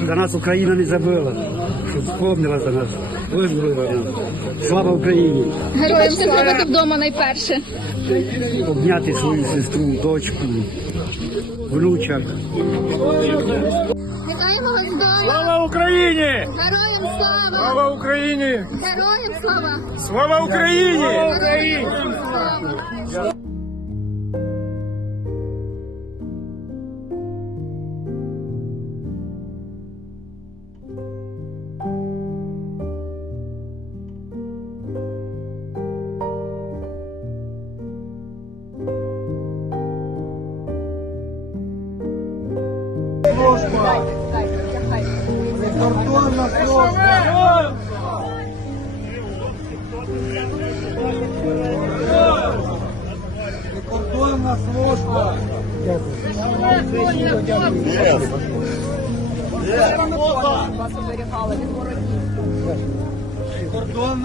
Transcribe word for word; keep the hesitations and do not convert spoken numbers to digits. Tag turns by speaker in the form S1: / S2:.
S1: за нас Україна не забила, щоб вспомнила за нас, визволила нас. Слава Україні!
S2: Героям слава вдома найперше.
S1: Обняти свою сестру, дочку, внучок.
S2: Вітаємо вас вдома.
S3: Слава Україні!
S2: Героям слава!
S3: Слава Україні!
S2: Героям слава!
S3: Слава Україні!
S2: Героям слава!
S3: Прикордонна служба! Прикордонна служба! Прикордонна